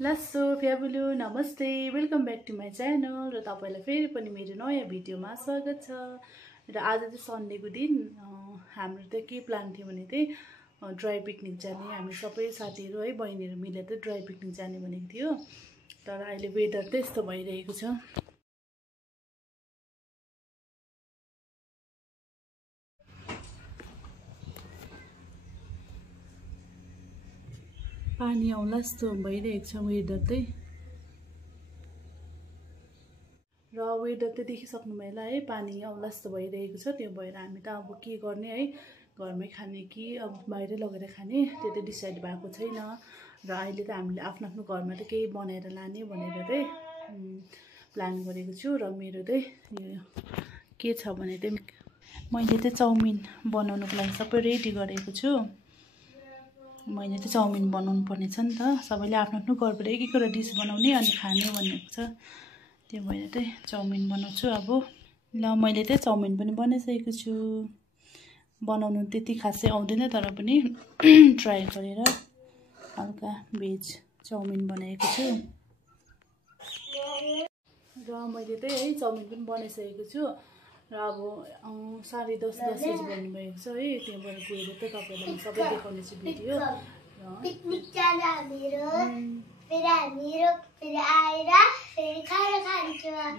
लासो फ्याबुलु नमस्ते welcome back to my channel र तपाईलाई फेरि पनि मेरो नयाँ भिडियोमा स्वागत छ। र आज चाहिँ सन्डेको दिन हाम्रो त के प्लान थियो भने चाहिँ ड्राई पिकनिक जाने। हामी सबै साथीहरू है बहिनीहरू मिलेर चाहिँ ड्राई पिकनिक जाने भनेको थियो। तर अहिले वेदर चाहिँ यस्तो भइरहेको छ। पानी आउला जस्तो भइरहेको छ वेदर चाहिँ। र वेदर चाहिँ देखिसक्नुभयो होला है, पानी आउला जस्तो भइरहेको छ। त्यो भएर हामी त अब के गर्ने है, घरमै खाने कि अब बाहिरै लगेर खाने त्यो त डिसाइड भएको छैन। र अहिले त हामीले आफ्नो आफ्नो घरमा त केही बनाएर लाने भनेर चाहिँ प्लान गरेको छु। र मेरो चाहिँ यो के छ भने चाहिँ मैले चाहिँ चाउमिन बनाउनुको लागि सबै रेडी गरेको छु। मैले चाहिँ चाउमिन बनाउनु पर्ने छ नि त, सबैले आफ्नो आफ्नो घरबाट एक एकवटा डिस बनाउने अनि खाने भनेको छ। त्यो भएर चाहिँ चाउमिन बनाउँछु अब। ल मैले चाहिँ चाउमिन पनि बनाइसकेको छु। बनाउनु त्यति खासै आउँदैन तर पनि ट्राई गरेर हल्का भेज चाउमिन बनाएको छु। र मैले चाहिँ है चाउमिन पनि बनाइसकेको छु। र अब 10:30 बजी भन्नुभएको छ है, त्यहाँबाट गएर त तपाईँलाई म सबै देखाउने छु भिडियो। पिकनिक जान हामीहरू फेरि आएर फेरि खाना खान्छौँ।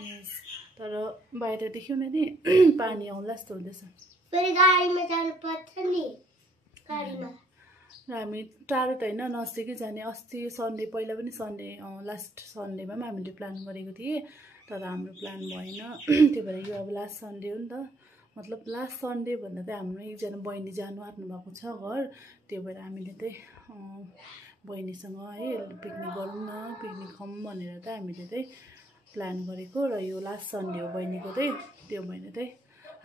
तर बाहिर देख्यो नि पानी आउला जस्तो हुँदैछ। फेरि गाडीमा जानुपर्छ नि, गाडीमा। र हामी टाढो त होइन, नजिकै जाने। अस्ति सन्डे, पहिला पनि सन्डे लास्ट सन्डेमा पनि हामीले प्लान गरेको थिएँ तर हाम्रो प्लान भएन। त्यो भएर यो अब लास्ट सन्डे हो नि त, मतलब लास्ट सन्डे भन्दा चाहिँ हाम्रो एकजना बहिनी जानु आँट्नु भएको छ घर। त्यो भएर हामीले चाहिँ बहिनीसँग है पिकनिक गरौँ न, पिकनिक खाऊँ भनेर चाहिँ हामीले चाहिँ प्लान गरेको। र यो लास्ट सन्डे हो बहिनीको चाहिँ। त्यो भएर चाहिँ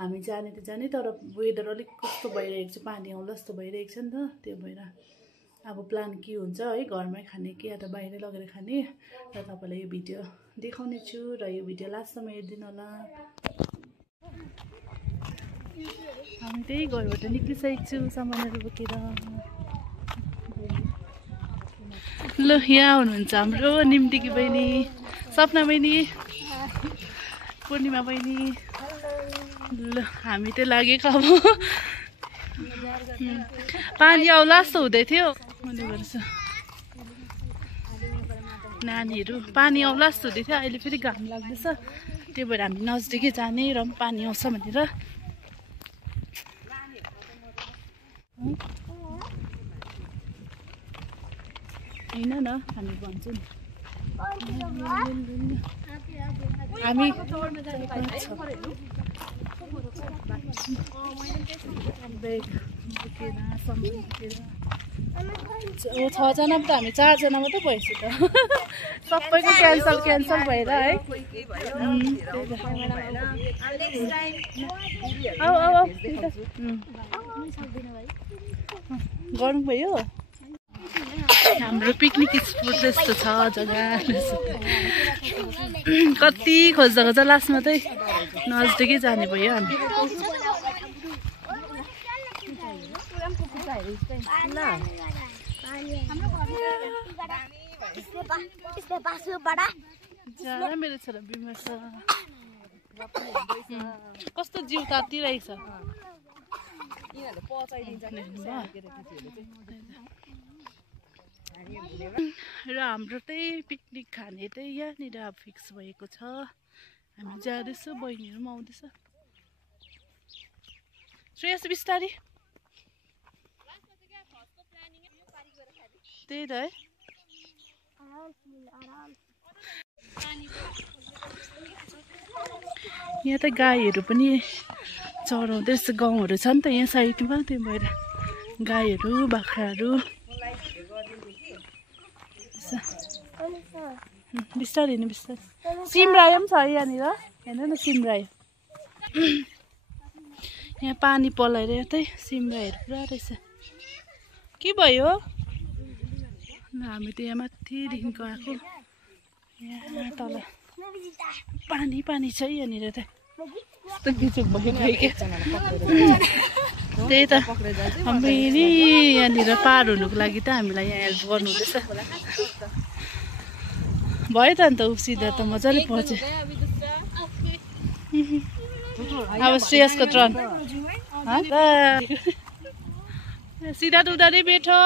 हामी जाने त जाने, तर वेदर अलिक कस्तो भइरहेको छ, पानी आउला जस्तो भइरहेको छ नि त। त्यो भएर अब प्लान के हुन्छ है, घरमै खाने कि या त बाहिरै लगेर खाने। र तपाईँलाई यो भिडियो देखाउने छु र यो भिडियो लास्टसम्म हेरिदिनु होला। हामी त्यही घरबाट निक्लिसकेको छु सामानहरू बोकेर। ल यहाँ हुनुहुन्छ हाम्रो निम्तिकी बहिनी, सपना बहिनी, पूर्णिमा बहिनी। ल हामी त लागेको अब पानी आउला जस्तो हुँदै थियो नानीहरू, पानी आउला जस्तो हुँदै थियो। अहिले फेरि घाम लाग्दैछ, त्यो भएर हामी नजिकै जाने र पनि पानी आउँछ भनेर। होइन न हामी भन्छौँ हामी ओ 6 जना त हामी 4 जना मात्रै भएपछि त सबैको क्यान्सल भएर है। गर्नुभयो। हाम्रो पिकनिक स्पोट जस्तो छ जग्गा, कति खोज्दा लास्टमा चाहिँ नजिकै जाने भयो हामी। मेरो छोरा बिमार छ, कस्तो जिउ तातिरहेको छ। र हाम्रो चाहिँ पिकनिक खाने चाहिँ यहाँनिर फिक्स भएको छ। हामी जाँदैछौँ, बहिनीहरू पनि आउँदैछ। श्रेयस बिस्तारी त्यही त है। यहाँ त गाईहरू पनि चराउँदैछ, गाउँहरू छ नि त यहाँ साइडमा। त्यो भएर गाईहरू बाख्राहरू बिस्तारै हिँड्नु, बिस्तारै। सिमरायो पनि छ यहाँनिर, हेर्नु न सिमरायो। यहाँ पानी पलाएर चाहिँ सिमरायोहरू पुरा रहेछ। के भयो? हामी त यहाँ माथिदेखिको आएको, यहाँ तल पानी छ यहाँनिर त। त्यही त हामी यहाँनिर पार हुनुको लागि त हामीलाई यहाँ हेल्प गर्नुहुँदैछ। भयो त अन्त उसिँदा त मजाले पर्छ अब श्रेयसको टर्न सीधा तो उधर ही बैठो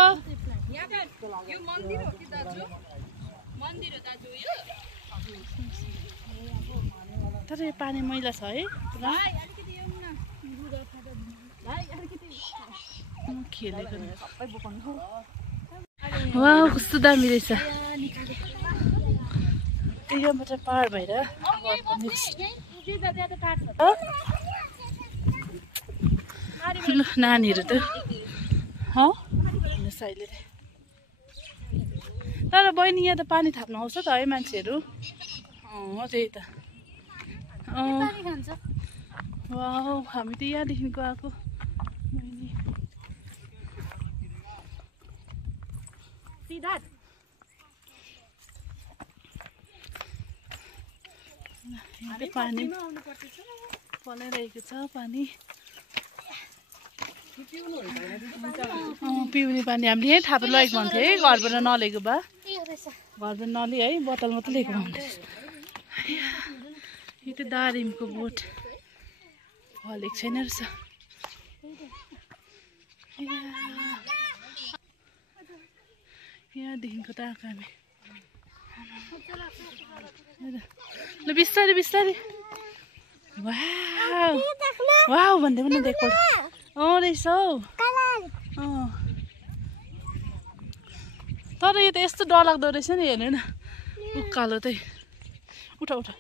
तर यो पानी मैला छ है खेलेको वाउ कस्तो दामी रहेछ यहाँबाट पार भएर नानीहरू त साइले तर बहिनी यहाँ त पानी थाप्न आउँछ त है मान्छेहरू त्यही त वाउ हामी त यहाँदेखिको आएको बहिनी यहाँ त पानी पलाइरहेको छ पानी पिउने पानी हामीले यहीँ थापेर लगेको भन्थ्यो है घरबाट नलिएको भए घरबाट नलिए है बोतल मात्रै लिएको भन्थ्यो यो त दारिमको बोट फलेको छैन रहेछ यहाँदेखिको त आएको हामी ल बिस्तारै बिस्तारै वाउ वाउ भन्दै पनि देखो रहेछ हौ तर यो त यस्तो डरलाग्दो रहेछ नि हेर्नु न उकालो चाहिँ उठा उठा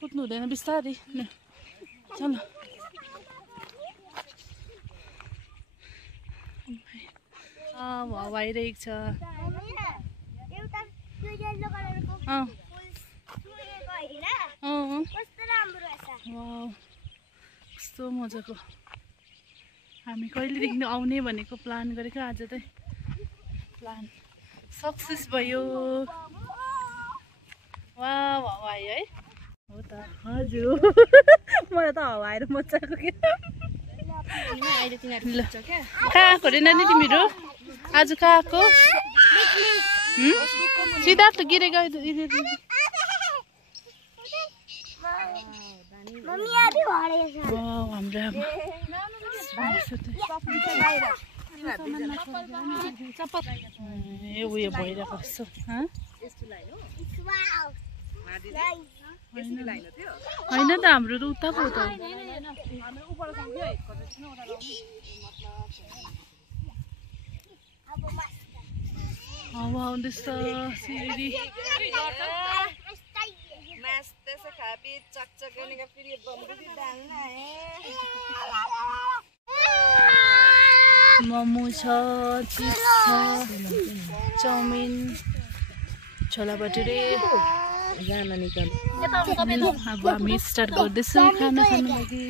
कुद्नु हुँदैन बिस्तारै चल आइरहेको छ कस्तो मजाको हामी कहिलेदेखि आउने भनेको प्लान गरेको आज चाहिँ प्लान सक्सेस भयो वाउ आयो है हो त हजुर मलाई त हावा आएर मजाको के कहाँ आएको रे नानी तिमीहरू आज कहाँ आएको सिद्धार्थ गिरेको हाम्रो ए उयो भइरहेको जस्तो होइन त हाम्रो त उता पो त हावा आउँदैछ सिँढी मोमो छ चिप्स छ चाउमिन छोला भटुरे अब हामी स्टार्ट गर्दैछौँ खाना खानु लागि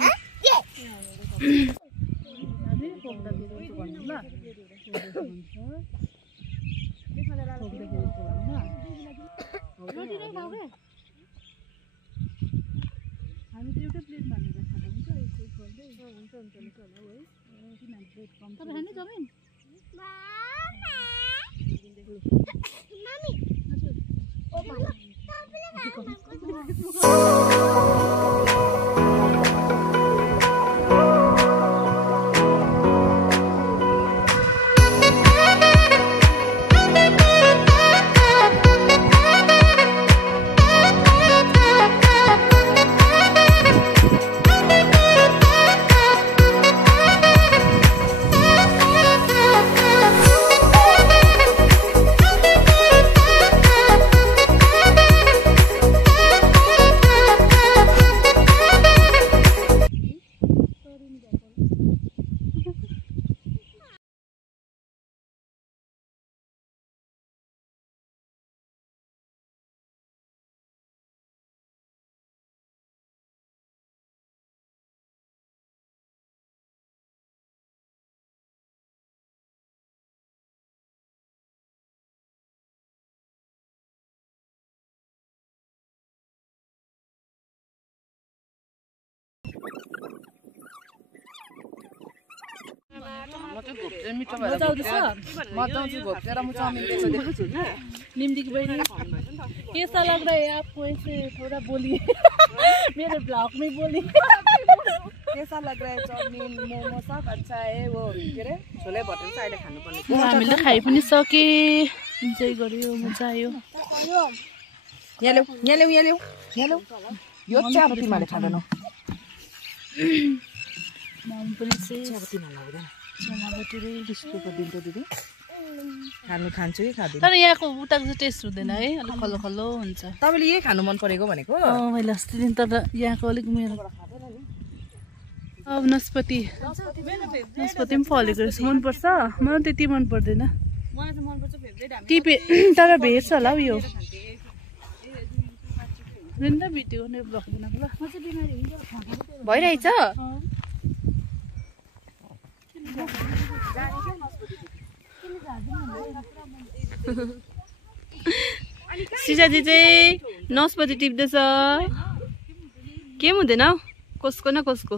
हामी त एउटै प्लेटमा हालेर खाँदा हुन्छ यसो खोल्दै हुन्छ होला है किनभने प्लेट कम तपाईँ खाने जमिन चाहिँ घोप्टे मिठो भएर मजा आउँछ घोप्टेर म चाउमिन देखेको छु निम्ति की बहनी कैसा लग रहा है आपको ऐसे थोड़ा बोलिए मेरे ब्लॉग में बोलिए कैसा लग रहा है चाउमिन मोमो सब अच्छा है वो के अरे छोले भटुरे चाहिँ अहिले खानुपर्ने हामीले खाइ पनि सके इन्जोय गर्यो मजा आयो यहाँ ल्याऊ यो चाहिँ अब तिमीहरूले खाँदैनौ मम पनि चाहिँ अब तिमीहरूलाई हुँदैन चना भटुरे बिस्कुटको दिन्छ दिदी खान्छु कि खाँदैन तर यहाँको उताको चाहिँ टेस्ट हुँदैन है अलिक खल्लो खल्लो हुन्छ तपाईँले यही खानु मन परेको भनेको मैले अस्ति दिन तर यहाँको अलिक मेरो अब नास्पाती पनि फलेको रहेछ मनपर्छ मलाई त्यति मन पर्दैन टिपे तर भेट्छ होला हौ यो भिडियो नै ब्लग बनाएको भइरहेछ सिसाजी चाहिँ नास्पाती टिप्दैछ के हुँदैन कसको न कसको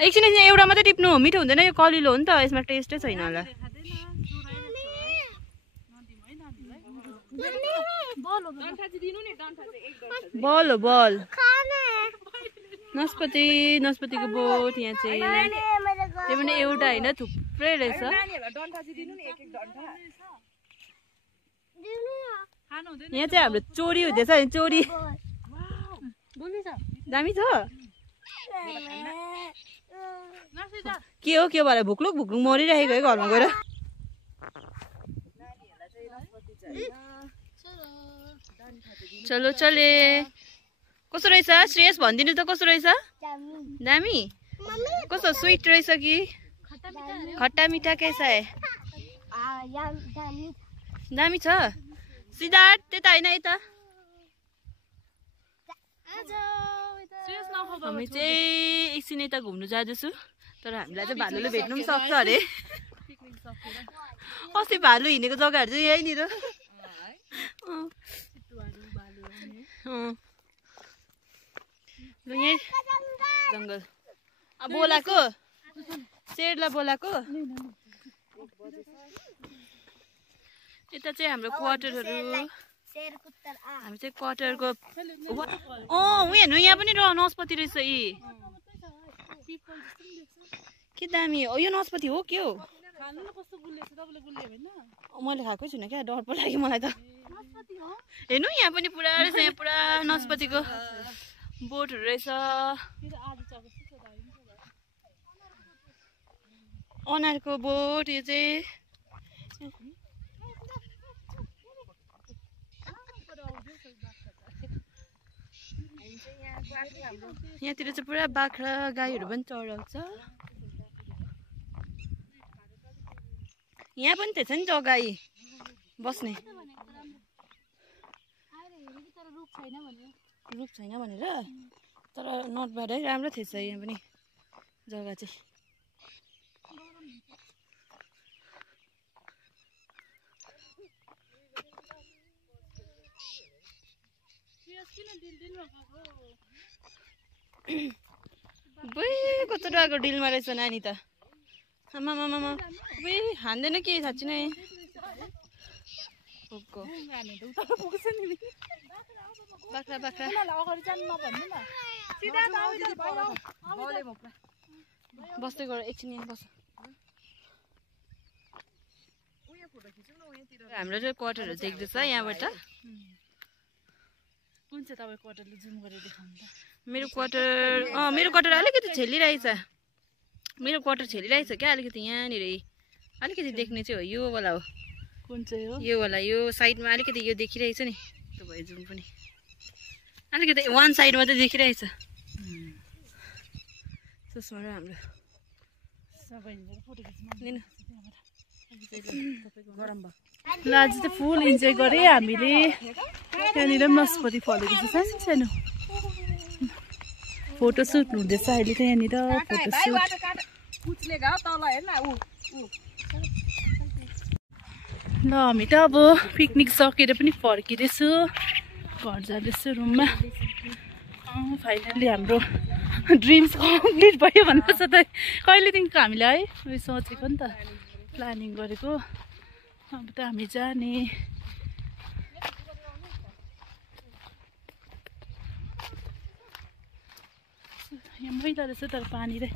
एकछिन एउटा मात्रै टिप्नु मिठो हुँदैन यो कलिलो हो नि त यसमा टेस्टै छैन होला बल हो बल नास्पातीको बोट यहाँ चाहिँ त्यो पनि एउटा होइन थुप्रै रहेछ यहाँ चाहिँ हाम्रो चोरी हुँदैछ नि चोरी दामी छ के हो के भएर भुक्लुक मरिरहेको है घरमा गएर चलो चले कस्तो रहेछ श्रेयस भनिदिनु त कस्तो रहेछ दामी कस्तो स्वीट रहेछ कि खट्टा मिठा कैसा है दामी छ सिद्धार्थ त्यता होइन यता हामी चाहिँ एकछिन यता घुम्नु जाँदैछु तर हामीलाई चाहिँ भालुले भेट्नु पनि सक्छ अरे अस्ति भालु हिँडेको जग्गाहरू चाहिँ यहीँनिर यहीँ जङ्गल बोलाएको शेरलाई बोलाएको यता चाहिँ हाम्रो क्वार्टरहरू हामी चाहिँ क्वार्टरको हेर्नु यहाँ पनि नास्पाती रहेछ यी के दामी हो यो नास्पाती हो के हो मैले खाएकै छुइनँ क्या डर पो लाग्यो मलाई त हेर्नु यहाँ पनि पुरा रहेछ यहाँ पुरा नास्पातीको बोटहरू रहेछ अनारको बोट यो चाहिँ यहाँतिर चाहिँ पुरा बाख्रा गाईहरू पनि चराउँछ यहाँ पनि थिएछ नि जग्गा बस्ने रुख छैन भनेर तर नटबाट राम्रो थिएछ यहाँ पनि जग्गा चाहिँ कस्तो डरको डिलमा रहेछ नानी त आमा हान्दैन के साँच्ची नै बाख्रा बस्दै गर एकछिन यहाँ बस हाम्रो चाहिँ क्वार्टरहरू देख्दैछ यहाँबाट कुन चाहिँ तपाईँ क्वार्टरले जुम गरेर देखाउनु त मेरो क्वार्टर अलिकति छेलिरहेछ मेरो क्वार्टर छेलिरहेछ क्या अलिकति यहाँनिर अलिकति देख्ने चाहिँ हो यो वाला हो कुन चाहिँ हो यो वाला यो साइडमा अलिकति यो देखिरहेछ नि त्यो भयो जुम पनि अलिकति वान साइड मात्रै देखिरहेछ त्यसमा हाम्रो ल आज चाहिँ फुल इन्जोय गरेँ हामीले त्यहाँनिर पनि नास्पाती फलेको छ सानो सानो फोटोसुट हुँदैछ अहिले त यहाँनिर फोटोसुट ल हामी त अब पिकनिक सकेर पनि फर्किँदैछु घर जाँदैछु रुममा फाइनली हाम्रो ड्रिम्स कम्प्लिट भयो भन्दा छ त कहिलेदेखिको हामीले है उयो सोचेको नि त प्लानिङ गरेको अब त हामी जाने यहाँ मैला रहेछ तर पानी रे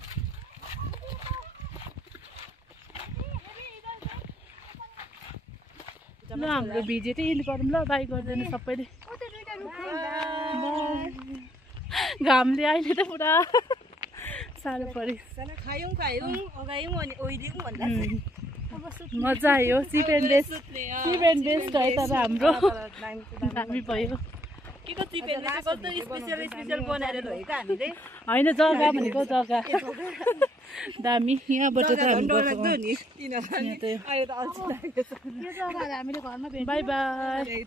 ल हाम्रो भिडियो चाहिँ एन्ड गरौँ ल बाई गर्दैन सबैले घामले अहिले त पुरा साह्रो पऱ्यो मजा आयो चिप एन्ड बेस्ट है तर हाम्रो दामी भयो होइन जग्गा भनेको जग्गा दामी यहाँबाट बाई बाई